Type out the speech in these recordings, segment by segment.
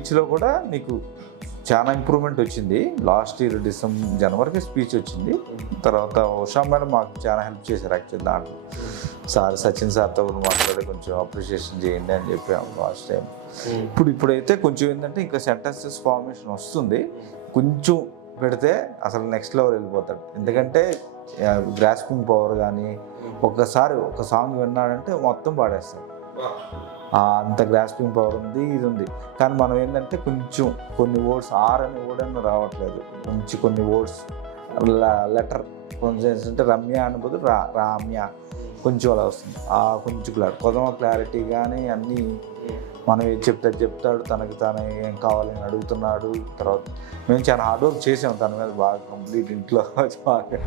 స్పీచ్లో కూడా నీకు చాలా ఇంప్రూవ్మెంట్ వచ్చింది. లాస్ట్ ఇయర్ జనవరికి స్పీచ్ వచ్చింది. తర్వాత ఉషా మేడం మాకు చాలా హెల్ప్ చేశారు యాక్చువల్లీ దాంట్లో. సార్ సచిన్ సార్తో కూడా మాట్లాడి కొంచెం అప్రిషియేషన్ చేయండి అని చెప్పాము లాస్ట్ టైం. ఇప్పుడైతే కొంచెం ఏంటంటే ఇంకా సెంటెన్సెస్ ఫార్మేషన్ వస్తుంది, కొంచెం పెడితే అసలు నెక్స్ట్ లెవెల్ వెళ్ళిపోతాడు. ఎందుకంటే గ్రాస్పింగ్ పవర్ కానీ ఒక్కసారి ఒక సాంగ్ విన్నాడంటే మొత్తం పాడేస్తాడు. అంత గ్రాస్పింగ్ పవర్ ఉంది, ఇది ఉంది. కానీ మనం ఏంటంటే కొంచెం కొన్ని వర్డ్స్ ఆర్ అనే వర్డ్ అని రావట్లేదు, కొన్ని వర్డ్స్ లెటర్ కొంచెం ఏంటంటే రమ్య అనే బదులు రామ్య కొంచెం అలా వస్తుంది. కొంచెం క్లారిటీ కానీ అన్నీ మనం ఏం చెప్తాడు, తనకి తాను ఏం కావాలని అడుగుతున్నాడు. తర్వాత మేము చాలా హార్డ్ వర్క్ చేసాము తన మీద బాగా, కంప్లీట్ ఇంట్లో బాగా.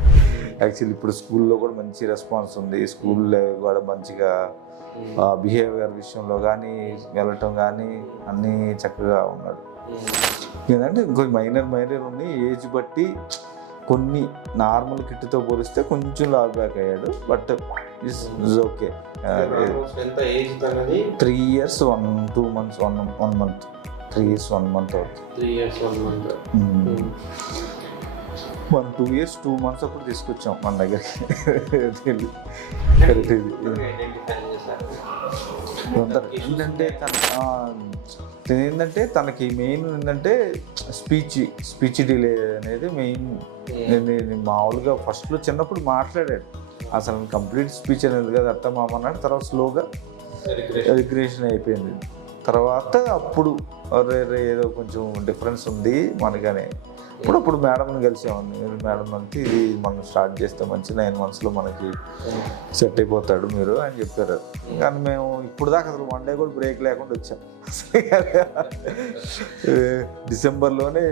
యాక్చువల్లీ ఇప్పుడు స్కూల్లో కూడా మంచి రెస్పాన్స్ ఉంది. స్కూల్లో కూడా మంచిగా బిహేవియర్ విషయంలో కానీ వెళ్ళటం కానీ అన్నీ చక్కగా ఉన్నాడు. ఏంటంటే ఇంకొంచెం మైనర్ ఉంది. ఏజ్ బట్టి కొన్ని నార్మల్ కిట్తో పోలిస్తే కొంచెం లాగ్ బ్యాక్ అయ్యాడు. But is okay. 3 years 2 months 1 month 3 years 1 month అవుతుంది. 2 years 2 months అప్పుడు తీసుకొచ్చాం మన దగ్గరికి. ఏంటంటే తనకి మెయిన్ ఏంటంటే స్పీచ్ డిలే అనేది మెయిన్. మామూలుగా ఫస్ట్లో చిన్నప్పుడు మాట్లాడాడు, అసలు కంప్లీట్ స్పీచ్ అనేది కదా అత్తమామన్నాడు. తర్వాత స్లోగా రిగ్రెషన్ అయిపోయింది. తర్వాత అప్పుడు ఏదో కొంచెం డిఫరెన్స్ ఉంది మనకనే. అప్పుడు మేడంని కలిసామండి. మేడం అంటే ఇది మనం స్టార్ట్ చేస్తే మంచి 9 monthsలో మనకి సెట్ అయిపోతాడు మీరు అని చెప్పారు. కానీ మేము ఇప్పుడు దాకా అసలు 1 day కూడా బ్రేక్ లేకుండా వచ్చాం. డిసెంబర్లోనే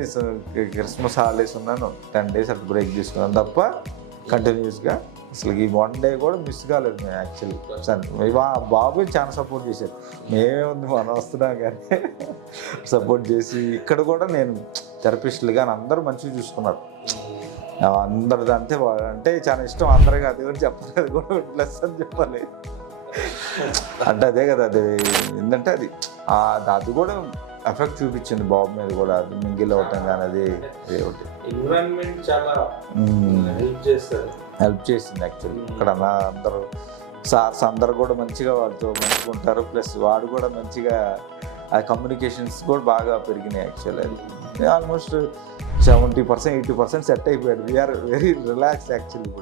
క్రిస్మస్ హాలిడేస్ ఉన్నాను, 10 days అట్లా బ్రేక్ తీసుకున్నాను తప్ప కంటిన్యూస్గా అసలు ఈ 1 day కూడా మిస్ కాలేదు మేము. యాక్చువల్లీ బాబు చాలా సపోర్ట్ చేశారు. మేమే ఉంది మనం వస్తున్నాం కానీ సపోర్ట్ చేసి ఇక్కడ కూడా నేను థెరపిస్టులు కానీ అందరూ మంచిగా చూసుకున్నారు. అందరు అంటే చాలా ఇష్టం అందరికీ. అది కూడా చెప్పాలి, అది కూడా ప్లస్ అని చెప్పాలి. అంటే అదే కదా, అది ఏంటంటే అది కూడా ఎఫెక్ట్ చూపించింది బాబు మీద కూడా. అది మింగిల్ అవటం కానీ అది ఒకటి హెల్ప్ చేసింది యాక్చువల్లీ. ఇక్కడ అందరూ సార్స్ అందరు కూడా మంచిగా వాడితో మంచిగా ఉంటారు. ప్లస్ వాడు కూడా మంచిగా ఆ కమ్యూనికేషన్స్ కూడా బాగా పెరిగినాయి. యాక్చువల్లీ ఆల్మోస్ట్ 70% 80% సెట్ అయిపోయాడు. వీఆర్ వెరీ రిలాక్స్ యాక్చువల్లీ ఇప్పుడు.